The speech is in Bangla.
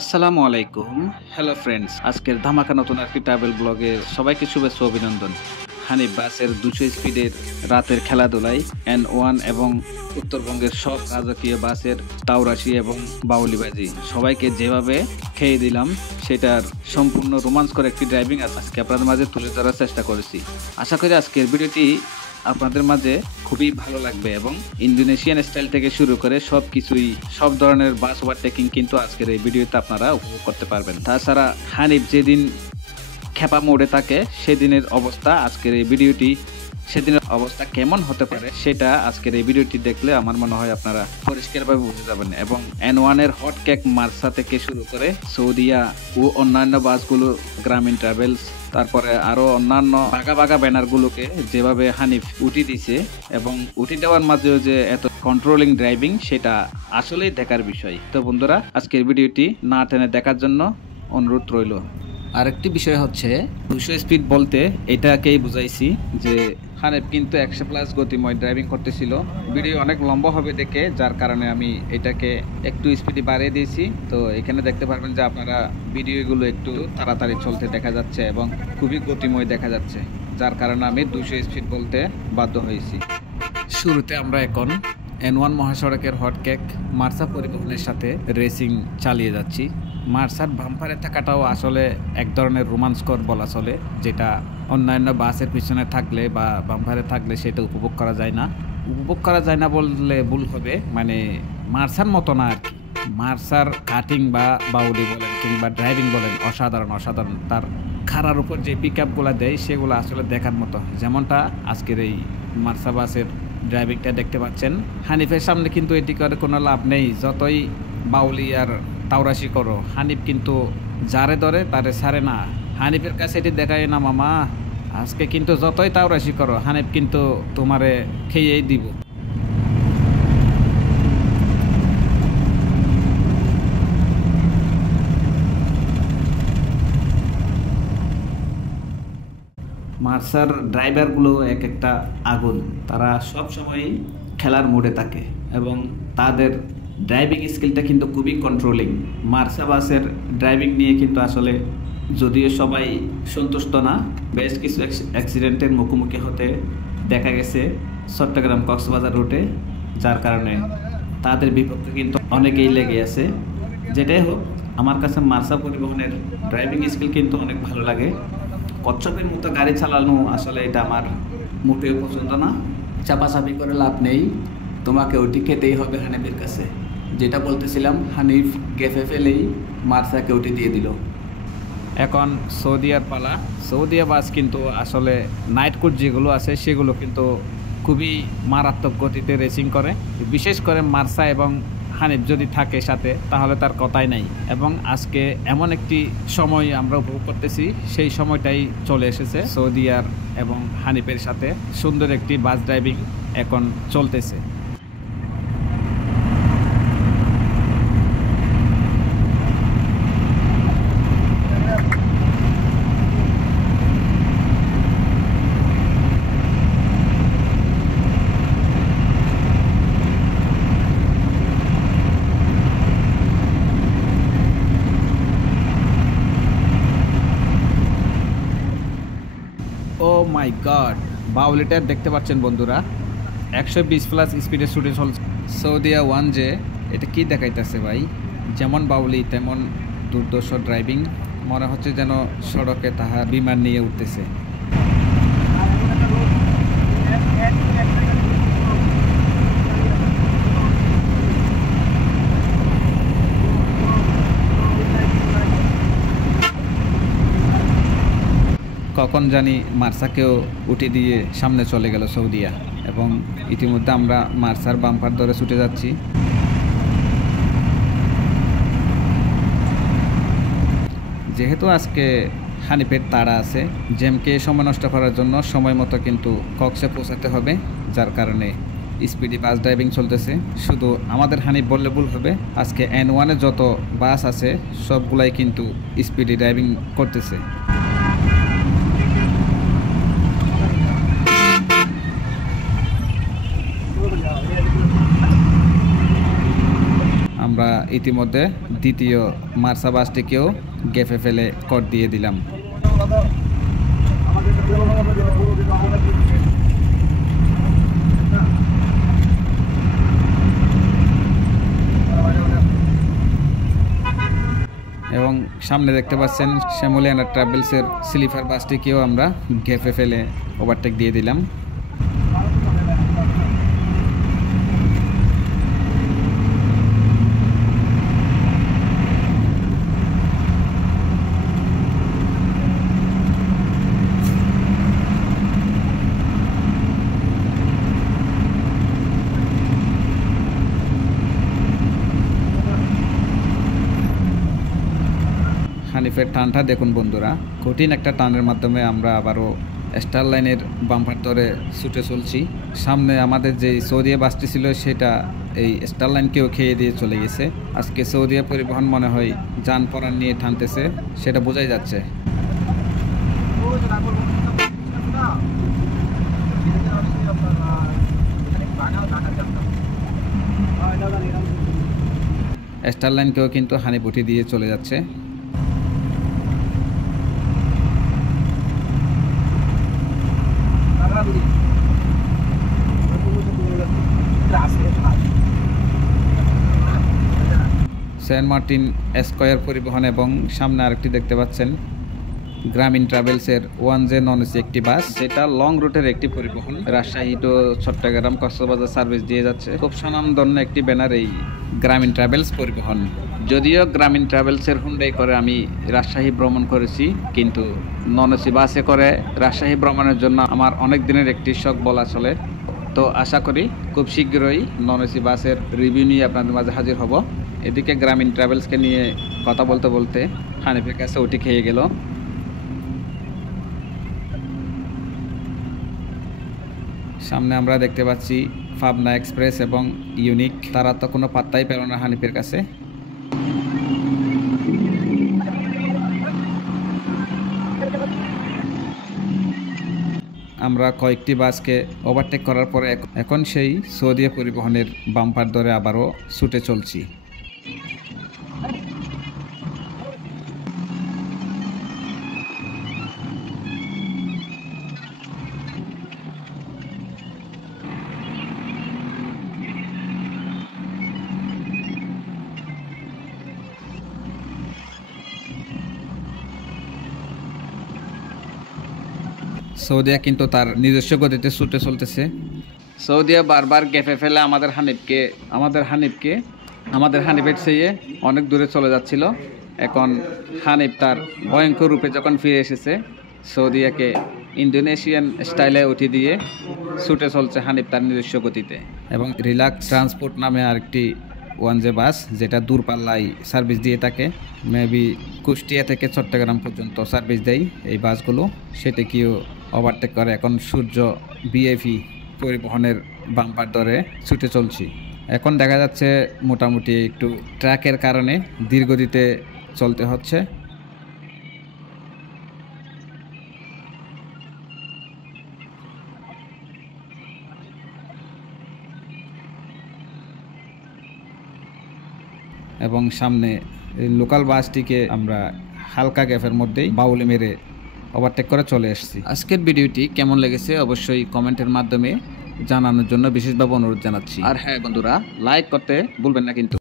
আসসালামু আলাইকুম। হ্যালো ফ্রেন্ডস, আজকের ধামাকা নতুন একটি ট্রাভেল ব্লগে সবাইকে শুভেচ্ছা অভিনন্দন। হানিফ বাসের 200 স্পিডের রাতের খেলাধুলায় N1 এবং উত্তরবঙ্গের সব রাজকীয় বাসের তাওরাশি এবং বাউলিবাজি সবাইকে যেভাবে খেয়ে দিলাম সেটার সম্পূর্ণ রোমাঞ্চকর একটি ড্রাইভিং আজকে আপনাদের মাঝে তুলে ধরার চেষ্টা করেছি। আশা করি আজকের ভিডিওটি আপনাদের মাঝে খুবই ভালো লাগবে এবং ইন্দোনেশিয়ান স্টাইল থেকে শুরু করে সব ধরনের বাস ওভারটেকিং কিন্তু আজকের এই ভিডিওতে আপনারা উপভোগ করতে পারবেন। তাছাড়া হানিফ যেদিন খেপা মোড়ে থাকে সেদিনের অবস্থা সেদিনের অবস্থা কেমন হতে পারে সেটা আজকের এই ভিডিওটি দেখলে আমার মনে হয় আপনারা পরিষ্কারভাবে বুঝতে যাবেন। এবং N1 এর হট কেক মার্সা থেকে শুরু করে সৌদিয়া ও অন্যান্য বাসগুলো, গ্রামীণ ট্রাভেলস, তারপরে আরো অন্যান্য বাঁকা বাঁকা ব্যানারগুলোকে যেভাবে হানিফ উঠি দিছে এবং উঠি দেওয়ার মাঝেও যে এত কন্ট্রোলিং ড্রাইভিং সেটা আসলেই দেখার বিষয়। তো বন্ধুরা, আজকের ভিডিওটি না টেনে দেখার জন্য অনুরোধ রইল। আরেকটি বিষয় হচ্ছে 200 স্পিড বলতে এটাকেই বুঝাইছি যে হানিফ কিন্তু 100+ গতিময় ড্রাইভিং করতেছিল। ভিডিও অনেক লম্বা হবে দেখে, যার কারণে আমি এটাকে একটু স্পিডে বাড়িয়ে দিয়েছি। তো এখানে দেখতে পারবেন যে আপনারা ভিডিওগুলো একটু তাড়াতাড়ি চলতে দেখা যাচ্ছে এবং খুবই গতিময় দেখা যাচ্ছে, যার কারণে আমি 200 স্পিড বলতে বাধ্য হয়েছি। শুরুতে আমরা এখন N1 মহাসড়কের হটকেক মার্সা পরিবহনের সাথে রেসিং চালিয়ে যাচ্ছি। মার্সার বাম্পারে থাকাটাও আসলে এক ধরনের রোমাঞ্চকর বলা চলে, যেটা অন্যান্য বাসের পিছনে থাকলে বা বাম্পারে থাকলে সেটা উপভোগ করা যায় না বললে ভুল হবে, মানে মার্সার মতো না আর কি। মার্সার কাটিং বা বাউলি বলেন কিংবা ড্রাইভিং বলেন অসাধারণ। তার খাড়ার উপর যে পিক আপগুলো দেয় সেগুলো আসলে দেখার মতো, যেমনটা আজকের এই মার্সা বাসের ড্রাইভিংটা দেখতে পাচ্ছেন। হানিফের সামনে কিন্তু এটি করে কোনো লাভ নেই, যতই বাউলি আর তাওরাশি করো, হানিফ কিন্তু যারে ধরে তারে ছাড়ে না। হানিফের কাছে এটি দেখায় না মামা, আজকে কিন্তু যতই তাওরাশি করো হানিফ কিন্তু তোমারে খেয়েই দিব। মার্সার ড্রাইভারগুলো এক একটা আগুন, তারা সব সময় খেলার মোডে থাকে এবং তাদের ড্রাইভিং স্কিলটা কিন্তু খুবই কন্ট্রোলিং। মার্সা বাসের ড্রাইভিং নিয়ে কিন্তু আসলে যদিও সবাই সন্তুষ্ট না, বেশ কিছু অ্যাক্সিডেন্টের মুখোমুখি হতে দেখা গেছে চট্টগ্রাম কক্সবাজার রুটে, যার কারণে তাদের বিপক্ষে কিন্তু অনেকেই লেগে আছে। যেটাই হোক, আমার কাছে মার্সা পরিবহনের ড্রাইভিং স্কিল কিন্তু অনেক ভালো লাগে। কচ্ছপের মতো গাড়ি চালানো আসলে এটা আমার মোটেও পছন্দ না। চাপাচাপি করে লাভ নেই, তোমাকে ওটি খেতেই হবে হানিফের কাছে। যেটা বলতেছিলাম, হানিফ গেফে ফেলেই মার্সাকে ওটি দিয়ে দিল। এখন সৌদিয়ার পালা। সৌদিয়া বাস কিন্তু আসলে নাইট কোচ যেগুলো আছে সেগুলো কিন্তু খুবই মারাত্মক গতিতে রেসিং করে। বিশেষ করে মার্সা এবং হানিফ যদি থাকে সাথে তাহলে তার কথাই নাই। এবং আজকে এমন একটি সময় আমরা উপভোগ করতেছি, সেই সময়টাই চলে এসেছে সৌদিয়ার এবং হানিফের সাথে সুন্দর একটি বাস ড্রাইভিং এখন চলতেছে। ও মাই গড, বাউলিটা দেখতে পাচ্ছেন বন্ধুরা, 120+ স্পিডে ছুটে চলছে। সৌদিয়া 1 যে এটা কি দেখাইতেছে ভাই, যেমন বাউলি তেমন দুর্দর্শ ড্রাইভিং, মনে হচ্ছে যেন সড়কে তাহার বিমান নিয়ে উঠতেছে। কখন জানি মার্সাকেও উঠে দিয়ে সামনে চলে গেল সৌদিয়া এবং ইতিমধ্যে আমরা মার্সার বাম্পার ধরে ছুটে যাচ্ছি। যেহেতু আজকে হানিফের তাড়া আছে, জেমকে সময় নষ্ট করার জন্য সময় মতো কিন্তু কক্সে পৌঁছাতে হবে, যার কারণে স্পিডি বাস ড্রাইভিং চলতেছে। শুধু আমাদের হানিফ বললে ভুল হবে, আজকে N1-এ যত বাস আছে সবগুলাই কিন্তু স্পিডি ড্রাইভিং করতেছে। আমরা ইতিমধ্যে দ্বিতীয় মার্সা বাসটিকেও গেফে ফেলে কট দিয়ে দিলাম। এবং সামনে দেখতে পাচ্ছেন শ্যামলিয়ানা ট্রাভেলসের স্লিপার বাসটিকেও আমরা গেফে ফেলে ওভারটেক দিয়ে দিলাম। হানিফের টানটা দেখুন বন্ধুরা, কঠিন একটা টানের মাধ্যমে আমরা আবারও স্টার লাইনের বাম্পার ধরে ছুটে চলছি। সামনে আমাদের যে সৌদিয়া বাসটি ছিল সেটা এই স্টার লাইনকেও খেয়ে দিয়ে চলে গেছে। আজকে সৌদিয়া পরিবহন মনে হয় যান পরাণ নিয়ে টানতেছে, সেটা বোঝাই যাচ্ছে। স্টার লাইনকেও কিন্তু হানিপুটি দিয়ে চলে যাচ্ছে। সেন্ট মার্টিন স্কয়ার পরিবহন এবং সামনে আরেকটি দেখতে পাচ্ছেন গ্রামীণ ট্রাভেলসের 1J নন এসি একটি বাস, যেটা লং রুটের একটি পরিবহন। রাজশাহী টু চট্টগ্রাম কক্সবাজার সার্ভিস দিয়ে যাচ্ছে। খুব স্বনামধন্য একটি ব্যানার এই গ্রামীণ ট্রাভেলস পরিবহন। যদিও গ্রামীণ ট্রাভেলসের হুন্ডাই করে আমি রাজশাহী ভ্রমণ করেছি, কিন্তু নন এসি বাসে করে রাজশাহী ভ্রমণের জন্য আমার অনেক দিনের একটি শখ বলা চলে। তো আশা করি খুব শীঘ্রই নন এসি বাসের রিভিউ নিয়ে আপনাদের মাঝে হাজির হব। এদিকে গ্রামীণ ট্রাভেলসকে নিয়ে কথা বলতে বলতে হানিফের কাছে ওটি খেয়ে গেল। সামনে আমরা দেখতে পাচ্ছি পাবনা এক্সপ্রেস এবং ইউনিক, তারা তো কোনো পাত্তাই পেল না হানিফের কাছে। আমরা কয়েকটি বাসকে ওভারটেক করার পরে এখন সেই সৌদিয়া পরিবহনের বাম্পার ধরে আবারও ছুটে চলছি। সৌদিয়া কিন্তু তার নিজস্ব গতিতে ছুটে চলতেছে। সৌদিয়া বারবার গেফে ফেলে আমাদের হানিফের চেয়ে অনেক দূরে চলে যাচ্ছিল। এখন হানিফ তার ভয়ঙ্কর রূপে যখন ফিরে এসেছে, সৌদিয়াকে ইন্দোনেশিয়ান স্টাইলে উঠিয়ে দিয়ে ছুটে চলছে হানিফ তার নিজস্ব গতিতে। এবং রিল্যাক্স ট্রান্সপোর্ট নামে আরেকটি 1J বাস, যেটা দূরপাল্লায় সার্ভিস দিয়ে থাকে, মেবি কুষ্টিয়া থেকে চট্টগ্রাম পর্যন্ত সার্ভিস দেয় এই বাসগুলো, সেটাকেও ওভারটেক করে এখন সূর্য বিএফি পরিবহনের বাম্পার ধরে ছুটে চলছি। এখন দেখা যাচ্ছে মোটামুটি একটু ট্র্যাকের কারণে ধীরগতিতে চলতে হচ্ছে। এবং সামনে লোকাল বাসটিকে আমরা হালকা গ্যাপের মধ্যেই বাউলে মেরে ওভারটেক করে চলে এসেছি। আজকের ভিডিওটি কেমন লেগেছে অবশ্যই কমেন্টের মাধ্যমে জানানোর জন্য বিশেষভাবে অনুরোধ জানাচ্ছি। আর হ্যাঁ বন্ধুরা, লাইক করতে ভুলবেন না কিন্তু।